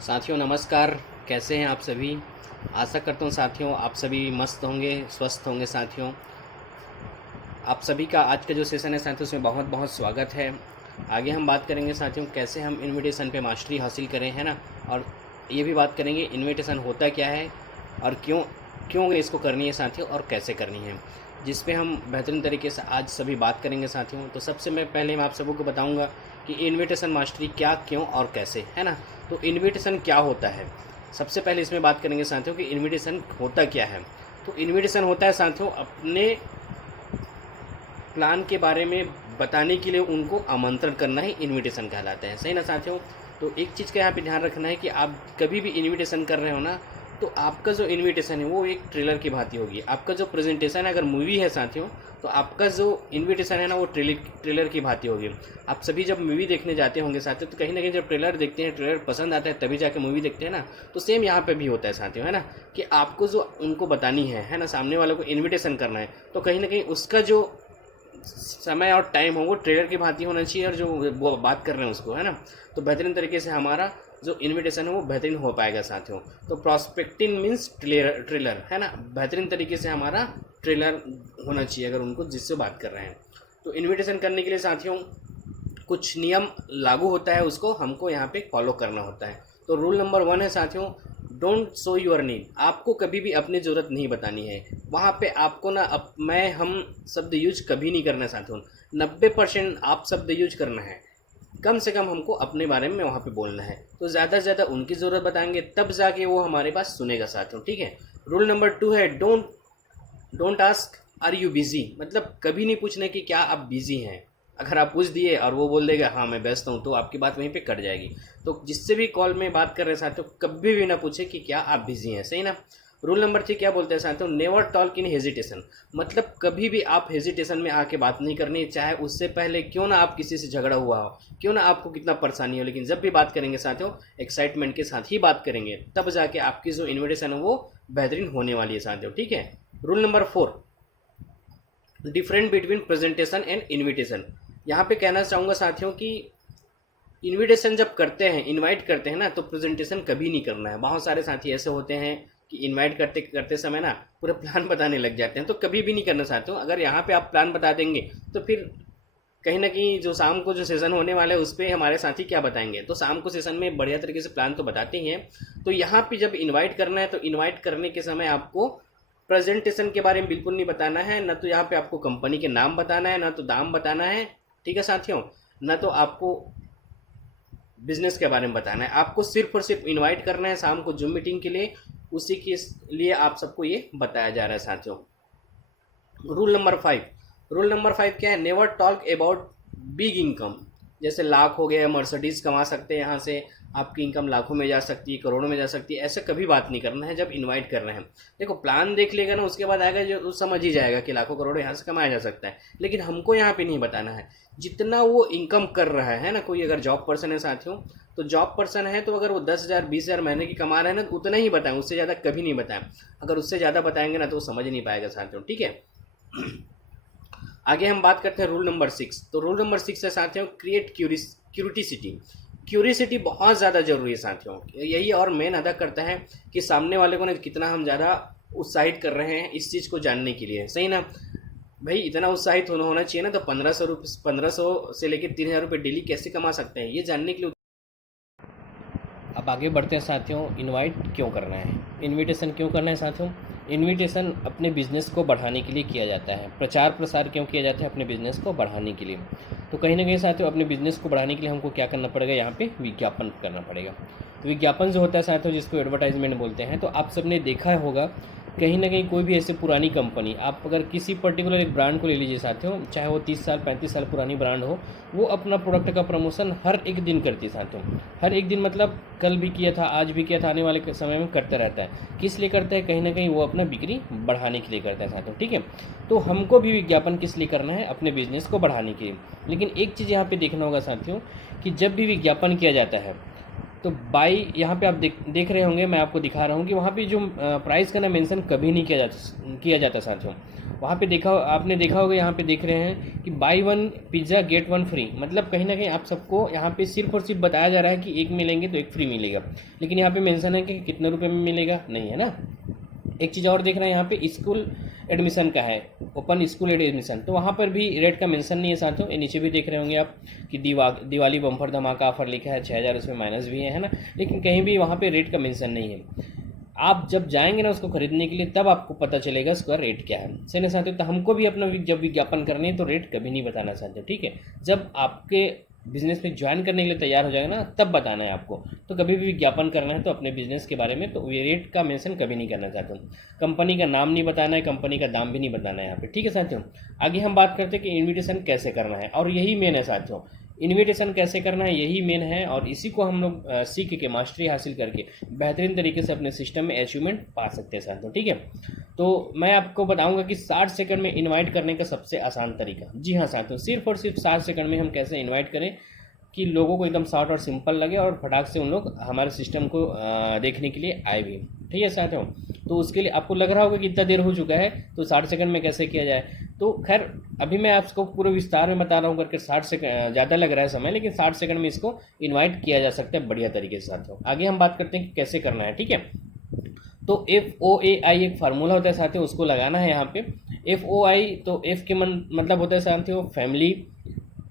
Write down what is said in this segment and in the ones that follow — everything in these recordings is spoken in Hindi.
साथियों नमस्कार। कैसे हैं आप सभी। आशा करता हूँ साथियों आप सभी मस्त होंगे, स्वस्थ होंगे। साथियों आप सभी का आज का जो सेशन है साथियों उसमें बहुत बहुत स्वागत है। आगे हम बात करेंगे साथियों कैसे हम इनविटेशन पे मास्टरी हासिल करें, है ना। और ये भी बात करेंगे इनविटेशन होता क्या है और क्यों क्यों इसको करनी है साथियों और कैसे करनी है, जिस पे हम बेहतरीन तरीके से आज सभी बात करेंगे साथियों। तो सबसे मैं पहले मैं आप सबों को बताऊंगा कि इनविटेशन मास्टरी क्या, क्यों और कैसे, है ना। तो इनविटेशन क्या होता है, सबसे पहले इसमें बात करेंगे साथियों कि इनविटेशन होता क्या है। तो इनविटेशन होता है साथियों अपने प्लान के बारे में बताने के लिए उनको आमंत्रण करना ही इनविटेशन कहलाता है, सही ना साथियों। तो एक चीज़ का यहाँ पे ध्यान रखना है कि आप कभी भी इनविटेशन कर रहे हो ना, तो आपका जो इनविटेशन है वो एक ट्रेलर की भांति होगी। आपका जो प्रेजेंटेशन है अगर मूवी है साथियों, तो आपका जो इनविटेशन है ना वो ट्रेलर की भांति होगी। आप सभी जब मूवी देखने जाते होंगे साथियों, तो कहीं ना कहीं जब ट्रेलर देखते हैं, ट्रेलर पसंद आता है तभी जाके मूवी देखते हैं ना। तो सेम यहाँ पे भी होता है साथियों, है ना, कि आपको जो उनको बतानी है ना, सामने वालों को इन्विटेशन करना है, तो कहीं ना कहीं उसका जो समय और टाइम हो वो ट्रेलर की भांति होना चाहिए, और जो वो बात कर रहे हैं उसको, है ना, तो बेहतरीन तरीके से हमारा जो इनविटेशन है वो बेहतरीन हो पाएगा साथियों। तो प्रॉस्पेक्टिंग मीन्स ट्रेलर, है ना, बेहतरीन तरीके से हमारा ट्रेलर होना चाहिए अगर उनको जिससे बात कर रहे हैं। तो इनविटेशन करने के लिए साथियों कुछ नियम लागू होता है, उसको हमको यहाँ पे फॉलो करना होता है। तो रूल नंबर 1 है साथियों, डोंट शो योर नीड। आपको कभी भी अपनी ज़रूरत नहीं बतानी है वहाँ पे। आपको ना मैं हम शब्द यूज कभी नहीं करना है साथियों। 90% आप शब्द यूज करना है, कम से कम हमको अपने बारे में वहाँ पे बोलना है। तो ज़्यादा से ज़्यादा उनकी ज़रूरत बताएंगे तब जाके वो हमारे पास सुनेगा साथियों, ठीक है। रूल नंबर 2 है don't ask are you busy. मतलब कभी नहीं पूछने कि क्या आप बिज़ी हैं। अगर आप पूछ दिए और वो बोल देगा हाँ मैं व्यस्त हूँ, तो आपकी बात वहीं पे कट जाएगी। तो जिससे भी कॉल में बात कर रहे हैं साथियों, कभी भी ना पूछे कि क्या आप बिज़ी हैं, सही ना। रूल नंबर 3 क्या बोलते हैं साथियों, नेवर टॉक इन हेजिटेशन। मतलब कभी भी आप हेजिटेशन में आके बात नहीं करनी, चाहे उससे पहले क्यों ना आप किसी से झगड़ा हुआ हो, क्यों ना आपको कितना परेशानी हो, लेकिन जब भी बात करेंगे साथियों एक्साइटमेंट के साथ ही बात करेंगे, तब जाके आपकी जो इन्विटेशन है वो बेहतरीन होने वाली है साथियों, ठीक है। Rule number 4, different between presentation and invitation. यहाँ पे कहना चाहूँगा साथियों कि इनविटेशन जब करते हैं, इनवाइट करते हैं ना, तो प्रेजेंटेशन कभी नहीं करना है। बहुत सारे साथी ऐसे होते हैं कि इनवाइट करते करते समय ना पूरा प्लान बताने लग जाते हैं, तो कभी भी नहीं करना चाहते हो। अगर यहाँ पे आप प्लान बता देंगे तो फिर कहीं ना कहीं जो शाम को जो सेशन होने वाला है उस पर हमारे साथी क्या बताएंगे। तो शाम को सेशन में बढ़िया तरीके से प्लान तो बताते ही हैं। तो यहाँ पे जब इनवाइट करना है तो इनवाइट करने के समय आपको प्रेजेंटेशन के बारे में बिल्कुल नहीं बताना है, ना तो यहाँ पे आपको कंपनी के नाम बताना है, ना तो दाम बताना है, ठीक है साथियों, ना तो आपको बिजनेस के बारे में बताना है। आपको सिर्फ और सिर्फ इनवाइट करना है शाम को जूम मीटिंग के लिए, उसी के लिए आप सबको ये बताया जा रहा है साथियों। रूल नंबर 5 क्या है, never talk about big income. जैसे लाख हो गया, मर्सिडीज़ कमा सकते हैं यहाँ से, आपकी इनकम लाखों में जा सकती है, करोड़ों में जा सकती है, ऐसे कभी बात नहीं करना है जब इनवाइट कर रहे हैं। देखो प्लान देख लेगा ना, उसके बाद आएगा जो समझ ही जाएगा कि लाखों करोड़ों यहाँ से कमाया जा सकता है, लेकिन हमको यहाँ पे नहीं बताना है जितना वो इनकम कर रहा है ना। कोई अगर जॉब पर्सन है साथियों, तो जॉब पर्सन है तो अगर वो 10,000 20,000 महीने की कमा रहे हैं ना, तो उतना ही बताएं, उससे ज़्यादा कभी नहीं बताएं। अगर उससे ज़्यादा बताएंगे ना तो वो समझ नहीं पाएगा साथियों, ठीक है। आगे हम बात करते हैं रूल नंबर 6। तो रूल नंबर 6 है साथियों, क्रिएट क्यूरियोसिटी। क्यूरियोसिटी बहुत ज़्यादा जरूरी है साथियों, यही और मेन अदा करता है कि सामने वाले को ना कितना हम ज़्यादा उत्साहित कर रहे हैं इस चीज़ को जानने के लिए, सही ना। भाई इतना उत्साहित होना चाहिए ना, तो 1500 से लेकर 3,000 रुपये डेली कैसे कमा सकते हैं ये जानने के लिए। अब आगे बढ़ते हैं साथियों, इनवाइट क्यों करना है, इनविटेशन क्यों करना है साथियों। इनविटेशन अपने बिजनेस को बढ़ाने के लिए किया जाता है। प्रचार प्रसार क्यों किया जाता है, अपने बिजनेस को बढ़ाने के लिए। तो कहीं ना कहीं साथियों अपने बिजनेस को बढ़ाने के लिए हमको क्या करना पड़ेगा, यहाँ पे विज्ञापन करना पड़ेगा। तो विज्ञापन जो होता है साथियों, जिसको एडवर्टाइजमेंट बोलते हैं, तो आप सबने देखा होगा कहीं ना कहीं कोई भी ऐसी पुरानी कंपनी, आप अगर किसी पर्टिकुलर एक ब्रांड को ले लीजिए साथियों, चाहे वो 30 साल 35 साल पुरानी ब्रांड हो, वो अपना प्रोडक्ट का प्रमोशन हर एक दिन करती है साथियों। हर एक दिन मतलब कल भी किया था, आज भी किया था, आने वाले समय में करता रहता है। किस लिए करता है, कहीं ना कहीं वो अपना बिक्री बढ़ाने के लिए करता है साथियों, ठीक है। तो हमको भी विज्ञापन किस लिए करना है, अपने बिजनेस को बढ़ाने के लिए। लेकिन एक चीज़ यहाँ पे देखना होगा साथियों कि जब भी विज्ञापन किया जाता है तो बाई यहाँ पे आप देख रहे होंगे, मैं आपको दिखा रहा हूँ कि वहाँ पे जो प्राइस का ना मेंशन कभी नहीं किया जाता साथियों। वहाँ पे आपने देखा होगा, यहाँ पे देख रहे हैं कि by one pizza get one free, मतलब कहीं ना कहीं आप सबको यहाँ पे सिर्फ और सिर्फ बताया जा रहा है कि एक में लेंगे तो एक फ्री मिलेगा, लेकिन यहाँ पे मेंशन है कि कितने रुपए में मिलेगा, नहीं है ना। एक चीज़ और देख रहे हैं यहाँ पे स्कूल एडमिशन का है, ओपन स्कूल एडमिशन, तो वहाँ पर भी रेट का मेंशन नहीं है साथियों। ये नीचे भी देख रहे होंगे आप कि दिवाली बम्पर धमाका ऑफर लिखा है, 6000 उसमें माइनस भी है ना, लेकिन कहीं भी वहाँ पे रेट का मेंशन नहीं है। आप जब जाएंगे ना उसको खरीदने के लिए तब आपको पता चलेगा उसका रेट क्या है। सही ना साथियों, तो हमको भी अपना जब विज्ञापन करने है तो रेट कभी नहीं बताना चाहते, ठीक है। जब आपके बिजनेस में ज्वाइन करने के लिए तैयार हो जाएगा ना तब बताना है आपको। तो कभी भी विज्ञापन करना है तो अपने बिजनेस के बारे में तो रेट का मेंशन कभी नहीं करना चाहते हूँ। कंपनी का नाम नहीं बताना है, कंपनी का दाम भी नहीं बताना है यहाँ पे, ठीक है साथियों। आगे हम बात करते हैं कि इन्विटेशन कैसे करना है, और यही मेन है साथियों, इन्विटेशन कैसे करना है यही मेन है, और इसी को हम लोग सीख के मास्टरी हासिल करके बेहतरीन तरीके से अपने सिस्टम में अचीवमेंट पा सकते हैं साथियों, ठीक है। तो मैं आपको बताऊंगा कि 60 सेकंड में इनवाइट करने का सबसे आसान तरीका, जी हाँ साथियों, सिर्फ और सिर्फ 60 सेकंड में हम कैसे इनवाइट करें कि लोगों को एकदम शॉर्ट और सिंपल लगे और फटाक से उन लोग हमारे सिस्टम को देखने के लिए आए भी, ठीक है साथियों। तो उसके लिए आपको लग रहा होगा कि इतना देर हो चुका है तो 60 सेकंड में कैसे किया जाए, तो खैर अभी मैं आपको पूरे विस्तार में बता रहा हूँ करके 60 सेकंड ज़्यादा लग रहा है समय, लेकिन 60 सेकंड में इसको इन्वाइट किया जा सकता है बढ़िया तरीके से साथियों। आगे हम बात करते हैं कि कैसे करना है, ठीक है। तो FOAI एक फार्मूला होता है साथियों, उसको लगाना है यहाँ पे। FOI तो F के मतलब होता है साथियों फैमिली,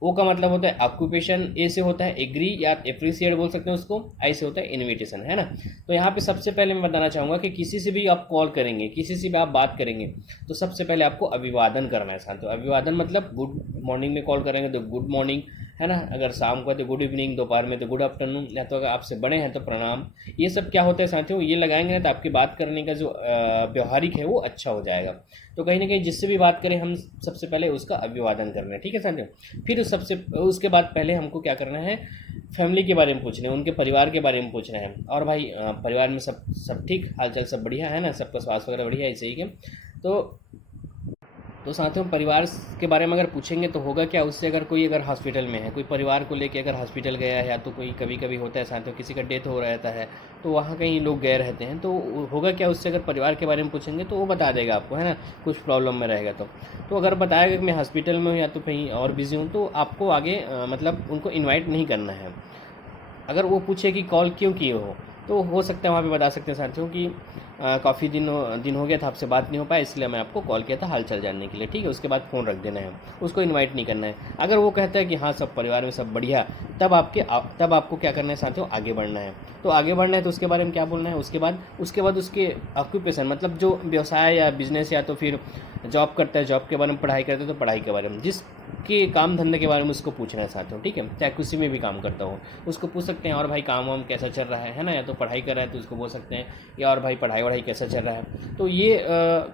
ओ का मतलब होता है ऑक्यूपेशन, ए से होता है एग्री या एप्रिसिएट बोल सकते हैं उसको, आई से होता है इनविटेशन, है ना। तो यहाँ पे सबसे पहले मैं बताना चाहूँगा कि किसी से भी आप कॉल करेंगे, किसी से भी आप बात करेंगे तो सबसे पहले आपको अभिवादन करना है साथियों। अभिवादन मतलब गुड मॉर्निंग में कॉल करेंगे तो गुड मॉर्निंग, है ना। अगर शाम को तो गुड इवनिंग, दोपहर में तो गुड आफ्टरनून, या तो अगर आपसे बड़े हैं तो प्रणाम। ये सब क्या होता है साथियों, ये लगाएंगे ना तो आपकी बात करने का जो व्यवहारिक है वो अच्छा हो जाएगा। तो कहीं ना कहीं जिससे भी बात करें हम सबसे पहले उसका अभिवादन करना है, ठीक है साथियों। फिर उसके बाद पहले हमको क्या करना है, फैमिली के बारे में पूछना है, उनके परिवार के बारे में पूछना है, और भाई परिवार में सब ठीक, हालचाल सब बढ़िया है ना, सबका स्वास्थ्य वगैरह बढ़िया है, सही है। तो साथियों परिवार के बारे में अगर पूछेंगे तो होगा क्या, उससे अगर हॉस्पिटल में है, कोई परिवार को लेके अगर हॉस्पिटल गया है, या तो कोई कभी कभी होता है साथियों किसी का डेथ हो रहता है तो वहाँ कहीं लोग गए रहते हैं, तो होगा क्या, उससे अगर परिवार के बारे में पूछेंगे तो वो बता देगा आपको, है ना, कुछ प्रॉब्लम में रहेगा तो अगर बताएगा कि मैं हॉस्पिटल में हूँ या तो कहीं और बिजी हूँ तो आपको आगे मतलब उनको इन्वाइट नहीं करना है। अगर वो पूछे कि कॉल क्यों किए हो तो हो सकता है वहाँ पे बता सकते हैं साथियों कि काफ़ी दिन हो गया था आपसे बात नहीं हो पाया, इसलिए मैं आपको कॉल किया था हाल चाल जानने के लिए, ठीक है। उसके बाद फ़ोन रख देना है, उसको इनवाइट नहीं करना है। अगर वो कहता है कि हाँ सब परिवार में सब बढ़िया, तब आपको क्या करना है साथियों, आगे बढ़ना है। तो आगे बढ़ना है तो उसके बारे में क्या बोलना है, उसके बाद उसके ऑक्यूपेशन मतलब जो व्यवसाय या बिजनेस या तो फिर जॉब करता है, जॉब के बारे में, पढ़ाई करता है तो पढ़ाई के बारे में, जिसके काम धंधे के बारे में उसको पूछना है साथियों, ठीक है। चाहे किसी में भी काम करता हो उसको पूछ सकते हैं, और भाई काम वाम कैसा चल रहा है ना, या तो पढ़ाई कर रहा है तो उसको बोल सकते हैं, या और भाई पढ़ाई कैसा चल रहा है। तो ये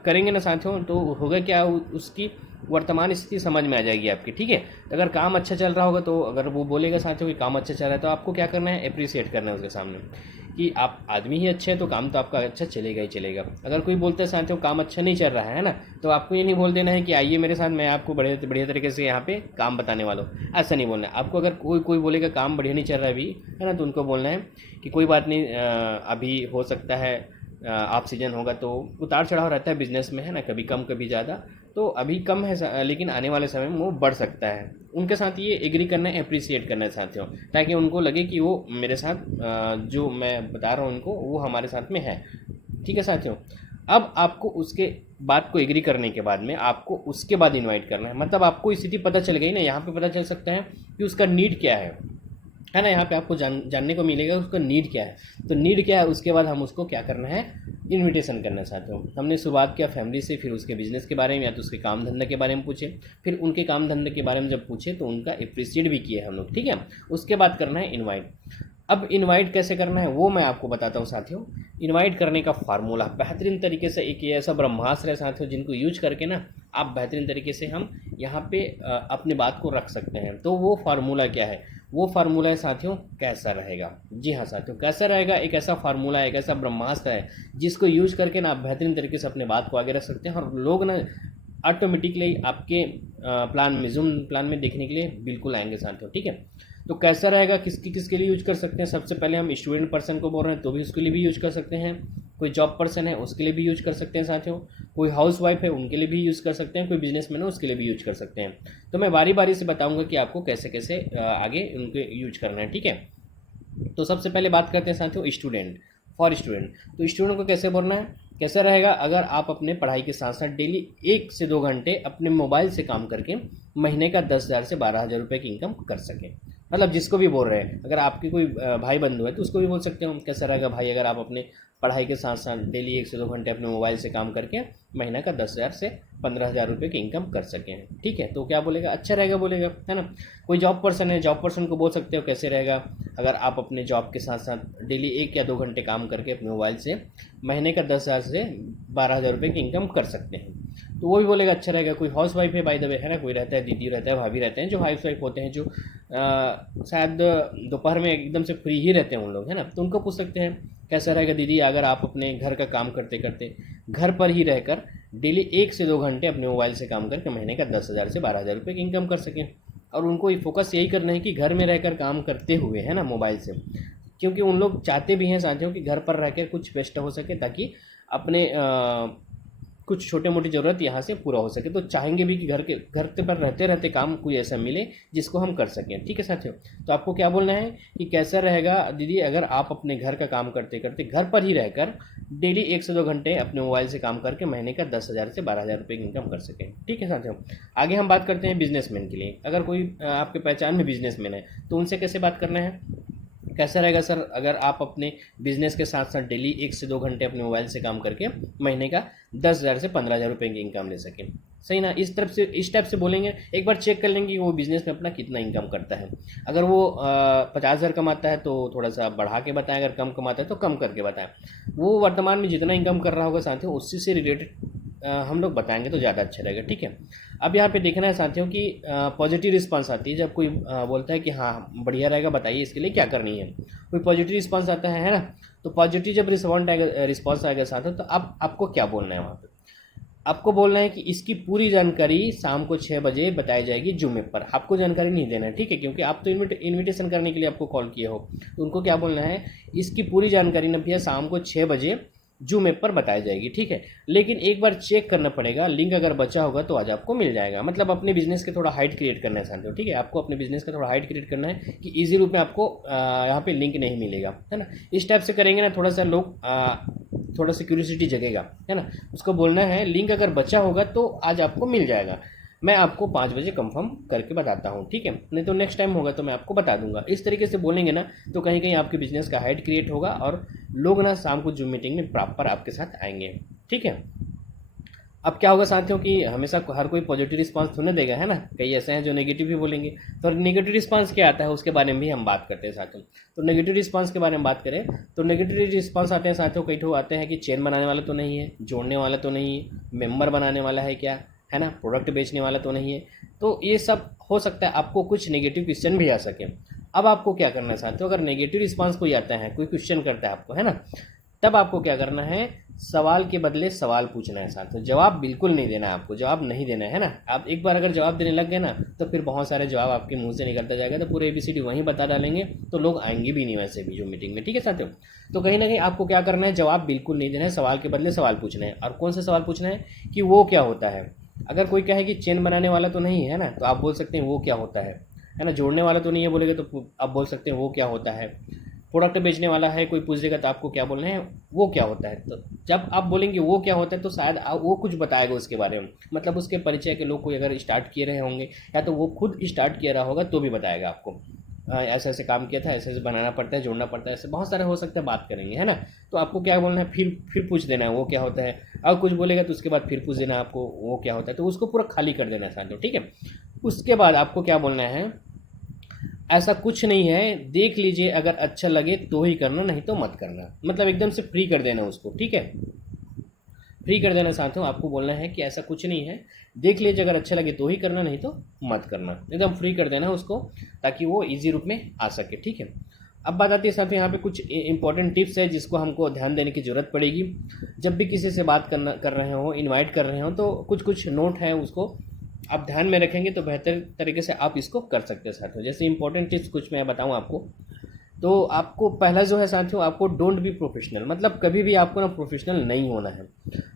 करेंगे ना साथियों तो होगा क्या, उसकी वर्तमान स्थिति समझ में आ जाएगी आपकी, ठीक है। अगर काम अच्छा चल रहा होगा तो अगर वो बोलेगा साथियों कि काम अच्छा चल रहा है तो आपको क्या करना है, अप्रिशिएट करना है उसके सामने कि आप आदमी ही अच्छे हैं तो काम तो आपका अच्छा चलेगा ही चलेगा। अगर कोई बोलता है साथियों काम अच्छा नहीं चल रहा है ना, तो आपको ये नहीं बोल देना है कि आइए मेरे साथ, मैं आपको बढ़िया तरीके से यहाँ पे काम बताने वाला हूँ, ऐसा नहीं बोलना है आपको। अगर कोई बोलेगा काम बढ़िया नहीं चल रहा है अभी, है ना, तो उनको बोलना है कि कोई बात नहीं, अभी हो सकता है आप सीजन होगा तो उतार चढ़ाव रहता है बिजनेस में, है ना, कभी कम कभी ज़्यादा, तो अभी कम है लेकिन आने वाले समय में वो बढ़ सकता है। उनके साथ ये एग्री करना है, अप्रिशिएट करना है साथियों, ताकि उनको लगे कि वो मेरे साथ जो मैं बता रहा हूँ उनको वो हमारे साथ में है, ठीक है साथियों। अब आपको उसके बात को एग्री करने के बाद में आपको उसके बाद इनवाइट करना है, मतलब आपको स्थिति पता चल गई ना, यहाँ पे पता चल सकता है कि उसका नीड क्या है ना, यहाँ पे आपको जानने को मिलेगा उसका नीड क्या है। तो नीड क्या है, उसके बाद हम उसको क्या करना है, इनविटेशन करना चाहते हो। हमने शुरुआत किया फैमिली से, फिर उसके बिजनेस के बारे में या तो उसके काम धंधे के बारे में पूछे, फिर उनके काम धंधे के बारे में जब पूछे तो उनका अप्रिशिएट भी किए हम लोग, ठीक है। उसके बाद करना है इनवाइट। अब इनवाइट कैसे करना है वो मैं आपको बताता हूँ साथियों। इनवाइट करने का फार्मूला बेहतरीन तरीके से, एक ऐसा ब्रह्मास्त्र है साथियों जिनको यूज करके ना आप बेहतरीन तरीके से हम यहाँ पे अपनी बात को रख सकते हैं। तो वो फार्मूला क्या है, वो फार्मूला है साथियों कैसा रहेगा। जी हाँ साथियों, कैसा रहेगा, एक ऐसा फार्मूला है, एक ऐसा ब्रह्मास्त्र है जिसको यूज करके ना आप बेहतरीन तरीके से अपने बात को आगे रख सकते हैं, और लोग ना ऑटोमेटिकली आपके जूम प्लान में देखने के लिए बिल्कुल आएंगे साथियों, ठीक है। तो कैसा रहेगा, किसके लिए यूज कर सकते हैं, सबसे पहले हम स्टूडेंट पर्सन को बोल रहे हैं तो भी उसके लिए भी यूज कर सकते हैं, कोई जॉब पर्सन है उसके लिए भी यूज कर सकते हैं साथियों, कोई हाउस वाइफ है उनके लिए भी यूज़ कर सकते हैं, कोई बिजनेसमैन है उसके लिए भी यूज कर सकते हैं। तो मैं बारी बारी से बताऊंगा कि आपको कैसे कैसे आगे उनके यूज करना है, ठीक है। तो सबसे पहले बात करते हैं साथियों स्टूडेंट, फॉर स्टूडेंट। तो स्टूडेंट को कैसे बोलना है, कैसे रहेगा, अगर आप अपने पढ़ाई के साथ साथ डेली 1 से 2 घंटे अपने मोबाइल से काम करके महीने का 10,000 से 12,000 रुपये की इनकम कर सकें। मतलब जिसको भी बोल रहे हैं, अगर आपके कोई भाई बंधु है तो उसको भी बोल सकते हो कैसा रहेगा भाई, अगर आप अपने पढ़ाई के साथ साथ डेली 1 से 2 घंटे अपने मोबाइल से काम करके महीना का 10,000 से 15,000 रुपये की इनकम कर सकें, ठीक है। तो क्या बोलेगा, अच्छा रहेगा बोलेगा, है ना। कोई जॉब पर्सन है, जॉब पर्सन को बोल सकते हो कैसे रहेगा, अगर आप अपने जॉब के साथ साथ डेली 1 या 2 घंटे काम करके अपने मोबाइल से महीने का 10,000 से 12,000 रुपये की इनकम कर सकते हैं, तो वो भी बोलेगा अच्छा रहेगा। कोई हाउस वाइफ है बाय द वे, है ना, कोई रहता है, दीदी रहता है, भाभी रहते हैं, जो हाउस वाइफ होते हैं, जो शायद दोपहर में एकदम से फ्री ही रहते हैं उन लोग, है ना, तो उनको पूछ सकते हैं कैसा रहेगा दीदी, अगर आप अपने घर का काम करते करते घर पर ही रहकर डेली 1 से 2 घंटे अपने मोबाइल से काम करके महीने का 10,000 से 12,000 रुपये की इनकम कर सकें। और उनको ये फोकस यही करना है कि घर में रहकर काम करते हुए, है ना, मोबाइल से, क्योंकि उन लोग चाहते भी हैं साथियों कि घर पर रहकर कुछ बेस्ट हो सके, ताकि अपने कुछ छोटे मोटी ज़रूरत यहाँ से पूरा हो सके। तो चाहेंगे भी कि घर के पर रहते रहते काम कोई ऐसा मिले जिसको हम कर सकें, ठीक है साथियों। तो आपको क्या बोलना है कि कैसा रहेगा दीदी, अगर आप अपने घर का काम करते करते घर पर ही रहकर डेली 1 से 2 घंटे अपने मोबाइल से काम करके महीने का 10,000 से 12,000 रुपये की इनकम कर सकें, ठीक है साथियों। आगे हम बात करते हैं बिजनेसमैन के लिए। अगर कोई आपके पहचान में बिजनेसमैन है तो उनसे कैसे बात करना है, कैसा रहेगा सर, अगर आप अपने बिजनेस के साथ साथ डेली 1 से 2 घंटे अपने मोबाइल से काम करके महीने का 10,000 से 15,000 रुपये की इनकम ले सकें, सही ना। इस टाइप से बोलेंगे, एक बार चेक कर लेंगे कि वो बिज़नेस में अपना कितना इनकम करता है। अगर वो 50,000 कमाता है तो थोड़ा सा बढ़ा के बताएं, अगर कम कमाता है तो कम करके बताएं। वो वर्तमान में जितना इनकम कर रहा होगा साथियों, उसी से रिलेटेड हम लोग बताएंगे तो ज़्यादा अच्छा रहेगा, ठीक है। अब यहाँ पे देखना है साथियों कि पॉजिटिव रिस्पांस आती है जब कोई बोलता है कि हाँ बढ़िया रहेगा, बताइए इसके लिए क्या करनी है। कोई पॉजिटिव रिस्पांस आता है ना, तो पॉजिटिव जब रिस्पॉन्स आएगा साथियों, तो अब आपको क्या बोलना है वहाँ पे, आपको बोलना है कि इसकी पूरी जानकारी शाम को 6 बजे बताई जाएगी जूम ऐप पर। आपको जानकारी नहीं देना है, ठीक है, क्योंकि आप तो इन्विटेशन करने के लिए आपको कॉल किए हो। तो उनको क्या बोलना है, इसकी पूरी जानकारी ना भैया शाम को 6 बजे जूम ऐप पर बताई जाएगी, ठीक है। लेकिन एक बार चेक करना पड़ेगा, लिंक अगर बचा होगा तो आज आपको मिल जाएगा। मतलब अपने बिजनेस के थोड़ा हाइट क्रिएट करना है साथियों, ठीक है। आपको अपने बिजनेस का थोड़ा हाइट क्रिएट करना है कि ईजी रूप में आपको यहाँ पे लिंक नहीं मिलेगा, है ना। इस टाइप से करेंगे ना, थोड़ा सा लोग थोड़ा सा क्यूरियोसिटी जगेगा, है ना। उसको बोलना है लिंक अगर बचा होगा तो आज आपको मिल जाएगा, मैं आपको 5 बजे कंफर्म करके बताता हूँ, ठीक है, नहीं तो नेक्स्ट टाइम होगा तो मैं आपको बता दूंगा। इस तरीके से बोलेंगे ना तो कहीं कहीं आपके बिजनेस का हाइट क्रिएट होगा और लोग ना शाम को जूम मीटिंग में प्रॉपर आपके साथ आएंगे, ठीक है। अब क्या होगा साथियों कि हमेशा हर कोई पॉजिटिव रिस्पांस तो नहीं देगा, है ना, कई ऐसे हैं जो नेगेटिव भी बोलेंगे। तो नेगेटिव रिस्पांस क्या आता है उसके बारे में भी हम बात करते हैं साथियों। तो नेगेटिव रिस्पांस के बारे में बात करें तो नेगेटिव रिस्पांस आते हैं साथियों, कई ठो आते हैं कि चेन बनाने वाला तो नहीं है, जोड़ने वाला तो नहीं है, मेंबर बनाने वाला है क्या, है ना, प्रोडक्ट बेचने वाला तो नहीं है। तो ये सब हो सकता है आपको कुछ नेगेटिव क्वेश्चन भी आ सके। अब आपको क्या करना है साथियों, अगर नेगेटिव रिस्पांस कोई आता है, कोई क्वेश्चन करता है आपको, है ना, तब आपको क्या करना है, सवाल के बदले सवाल पूछना है साथियों। जवाब बिल्कुल नहीं देना है आपको, जवाब नहीं देना है ना। आप एक बार अगर जवाब देने लग गए ना तो फिर बहुत सारे जवाब आपके मुंह से निकलता जाएगा, तो पूरे ABCD वहीं बता डालेंगे तो लोग आएंगे भी नहीं वैसे भी जो मीटिंग में, ठीक है साथियों। तो कहीं ना कहीं आपको क्या करना है, जवाब बिल्कुल नहीं देना है, सवाल के बदले सवाल पूछना है। और कौन सा सवाल पूछना है कि वो क्या होता है। अगर कोई कहे कि चेन बनाने वाला तो नहीं है ना, तो आप बोल सकते हैं वो क्या होता है ना। जोड़ने वाला तो नहीं है बोलेगा तो आप बोल सकते हैं वो क्या होता है। प्रोडक्ट बेचने वाला है कोई पूछ देगा तो आपको क्या बोलना है, वो क्या होता है। तो जब आप बोलेंगे वो क्या होता है तो शायद वो कुछ बताएगा उसके बारे में, मतलब उसके परिचय के लोग कोई अगर स्टार्ट किए रहे होंगे या तो वो खुद स्टार्ट किया रहा होगा तो भी बताएगा आपको, ऐसे ऐसे काम किया था, ऐसे ऐसे बनाना पड़ता है, जोड़ना पड़ता है, ऐसे बहुत सारे हो सकता है, बात करेंगे, है ना। तो आपको क्या बोलना है, फिर पूछ देना है वो क्या होता है। और कुछ बोलेगा तो उसके बाद फिर पूछ देना है आपको वो क्या होता है, तो उसको पूरा खाली कर देना है साथियों, ठीक है। उसके बाद आपको क्या बोलना है, ऐसा कुछ नहीं है, देख लीजिए अगर अच्छा लगे तो ही करना, नहीं तो मत करना। मतलब एकदम से फ्री कर देना उसको, ठीक है, फ्री कर देना साथियों। आपको बोलना है कि ऐसा कुछ नहीं है, देख लीजिए अगर अच्छा लगे तो ही करना, नहीं तो मत करना, एकदम फ्री कर देना उसको ताकि वो इजी रूप में आ सके, ठीक है। अब बात आती है साथियों यहाँ पे कुछ इंपॉर्टेंट टिप्स है जिसको हमको ध्यान देने की ज़रूरत पड़ेगी जब भी किसी से बात कर रहे हो, इनवाइट कर रहे हो। तो कुछ नोट है, उसको आप ध्यान में रखेंगे तो बेहतर तरीके से आप इसको कर सकते हैं साथियों। जैसे इंपॉर्टेंट टिप्स कुछ मैं बताऊँ आपको, तो आपको पहला जो है साथियों, आपको डोंट बी प्रोफेशनल, मतलब कभी भी आपको ना प्रोफेशनल नहीं होना है।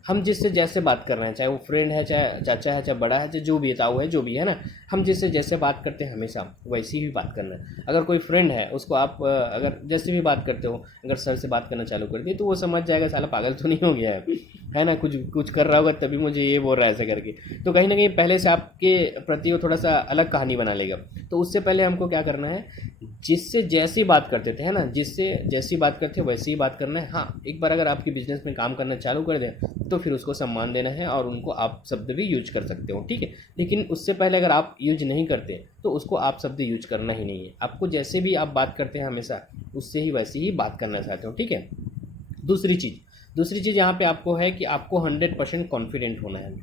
हम जिससे जैसे बात कर रहे हैं, चाहे वो फ्रेंड है, चाहे चाचा है, चाहे बड़ा है, चाहे जो भी है, ताऊ है, जो भी है ना, हम जिससे जैसे बात करते हैं हमेशा वैसी ही बात करना है। अगर कोई फ्रेंड है उसको आप अगर जैसे भी बात करते हो, अगर सर से बात करना चालू कर दिए तो वो समझ जाएगा साला पागल तो नहीं हो गया है ना, कुछ कुछ कर रहा होगा तभी मुझे ये बोल रहा है ऐसे करके। तो कहीं ना कहीं पहले से आपके प्रति वो थोड़ा सा अलग कहानी बना लेगा। तो उससे पहले हमको क्या करना है, जिससे जैसी बात करते थे, है ना, जिससे जैसी बात करते वैसी ही बात करना है। हाँ, एक बार अगर आपकी बिजनेस में काम करना चालू कर दें तो फिर उसको सम्मान देना है और उनको आप शब्द भी यूज कर सकते हो, ठीक है। लेकिन उससे पहले अगर आप यूज नहीं करते तो उसको आप शब्द यूज करना ही नहीं है। आपको जैसे भी आप बात करते हैं हमेशा उससे ही वैसी ही बात करना चाहते हो, ठीक है। दूसरी चीज़ यहाँ पे आपको है कि आपको 100% कॉन्फिडेंट होना है।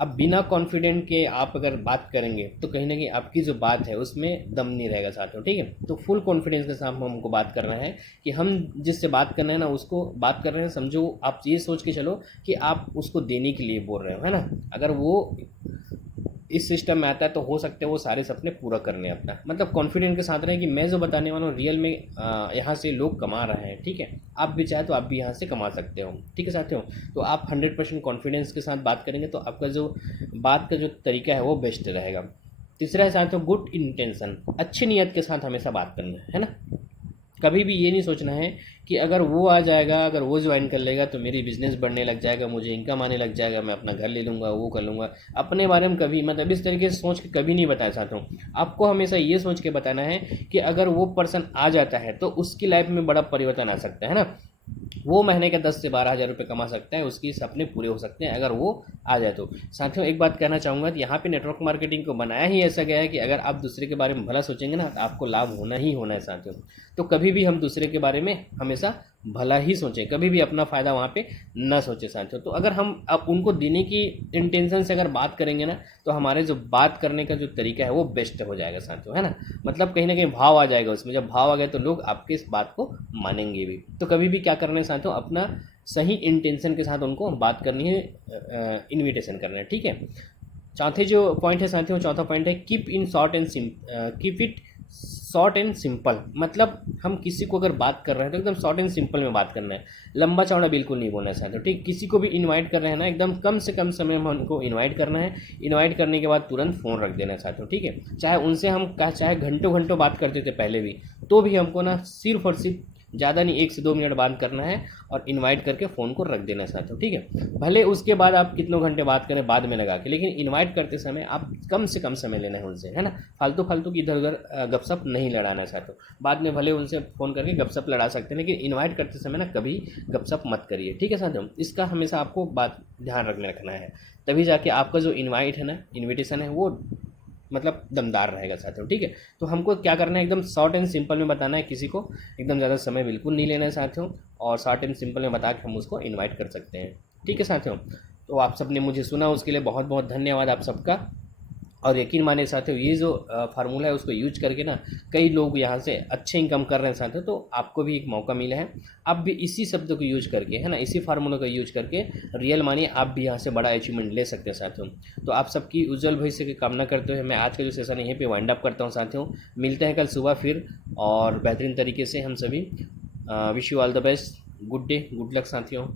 अब बिना कॉन्फिडेंट के आप अगर बात करेंगे तो कहीं ना कहीं आपकी जो बात है उसमें दम नहीं रहेगा साथियों, ठीक है। तो फुल कॉन्फिडेंस के साथ हमको बात करना है कि हम जिससे बात करना है ना उसको बात कर रहे हैं, समझो आप ये सोच के चलो कि आप उसको देने के लिए बोल रहे हो, है ना। अगर वो इस सिस्टम में आता है तो हो सकता है वो सारे सपने पूरा करने अपना, मतलब कॉन्फिडेंट के साथ रहें कि मैं जो बताने वाला हूँ रियल में यहाँ से लोग कमा रहे हैं, ठीक है। आप भी चाहे तो आप भी यहाँ से कमा सकते हो, ठीक है साथियों। तो आप 100% कॉन्फिडेंस के साथ बात करेंगे तो आपका जो बात का जो तरीका है वो बेस्ट रहेगा। तीसरा है साथियों गुड इंटेंशन, अच्छी नीयत के साथ हमेशा बात करना है ना। कभी भी ये नहीं सोचना है कि अगर वो आ जाएगा, अगर वो ज्वाइन कर लेगा तो मेरी बिज़नेस बढ़ने लग जाएगा, मुझे इनकम आने लग जाएगा, मैं अपना घर ले लूँगा, वो कर लूँगा। अपने बारे में कभी मतलब इस तरीके से सोच के कभी नहीं बताया चाहता हूँ। आपको हमेशा ये सोच के बताना है कि अगर वो पर्सन आ जाता है तो उसकी लाइफ में बड़ा परिवर्तन आ सकता है ना। वो महीने के 10 से 12 हज़ार रुपये कमा सकता है, उसके सपने पूरे हो सकते हैं अगर वो आ जाए तो। साथियों एक बात कहना चाहूँगा कि यहाँ पे नेटवर्क मार्केटिंग को बनाया ही ऐसा गया है कि अगर आप दूसरे के बारे में भला सोचेंगे ना तो आपको लाभ होना ही होना है साथियों। तो कभी भी हम दूसरे के बारे में हमेशा भला ही सोचें, कभी भी अपना फ़ायदा वहाँ पे ना सोचें साथियों। तो अगर हम अब उनको देने की इंटेंशन से अगर बात करेंगे ना तो हमारे जो बात करने का जो तरीका है वो बेस्ट हो जाएगा साथियों, है ना। मतलब कहीं ना कहीं भाव आ जाएगा उसमें, जब भाव आ गया तो लोग आपके इस बात को मानेंगे भी। तो कभी भी क्या करना है साथियों, अपना सही इंटेंशन के साथ उनको बात करनी है, इन्विटेशन करना है, ठीक है। चौथे जो पॉइंट है साथियों, चौथा पॉइंट है keep it short and simple. मतलब हम किसी को अगर बात कर रहे हैं तो एकदम शॉर्ट एंड सिंपल में बात करना है, लंबा चौड़ा बिल्कुल नहीं बोलना है साथियों, ठीक। किसी को भी इनवाइट कर रहे हैं ना एकदम कम से कम समय में उनको इनवाइट करना है। इनवाइट करने के बाद तुरंत फ़ोन रख देना है साथियों, ठीक है। चाहे उनसे हम चाहे घंटों घंटों बात करते थे पहले भी, तो भी हमको ना सिर्फ और सिर्फ ज़्यादा नहीं 1 से 2 मिनट बात करना है और इनवाइट करके फ़ोन को रख देना साथियों, ठीक है। भले उसके बाद आप कितनों घंटे बात करें बाद में लगा के, लेकिन इनवाइट करते समय आप कम से कम समय लेना है उनसे, है ना। फालतू की इधर उधर गपशप नहीं लड़ाना है साथियों। बाद में भले उनसे फ़ोन करके गपशप लड़ा सकते हैं लेकिन इन्वाइट करते समय ना कभी गपशप मत करिए, ठीक है साथियों। इसका हमेशा आपको बात ध्यान रखना है, तभी जाके आपका जो इन्वाइट है ना, इन्विटेशन है वो मतलब दमदार रहेगा साथियों, ठीक है। तो हमको क्या करना है, एकदम शॉर्ट एंड सिंपल में बताना है किसी को, एकदम ज़्यादा समय बिल्कुल नहीं लेना है साथियों, और शॉर्ट एंड सिंपल में बता के हम उसको इनवाइट कर सकते हैं, ठीक है साथियों। तो आप सब ने मुझे सुना उसके लिए बहुत बहुत धन्यवाद आप सबका। और यकीन माने साथियों ये जो फार्मूला है उसको यूज करके ना कई लोग यहाँ से अच्छे इनकम कर रहे हैं साथियों। तो आपको भी एक मौका मिला है, आप भी इसी शब्द को यूज करके, है ना, इसी फार्मूला को यूज करके रियल मानिए आप भी यहाँ से बड़ा अचीवमेंट ले सकते हैं साथियों। तो आप सबकी उज्जवल भविष्य की कामना करते हुए मैं आज का जो सेशन यहीं पे वाइंड अप करता हूँ साथियों। मिलते हैं कल सुबह फिर और बेहतरीन तरीके से हम सभी। Wish you all the best, good day, good luck साथियों।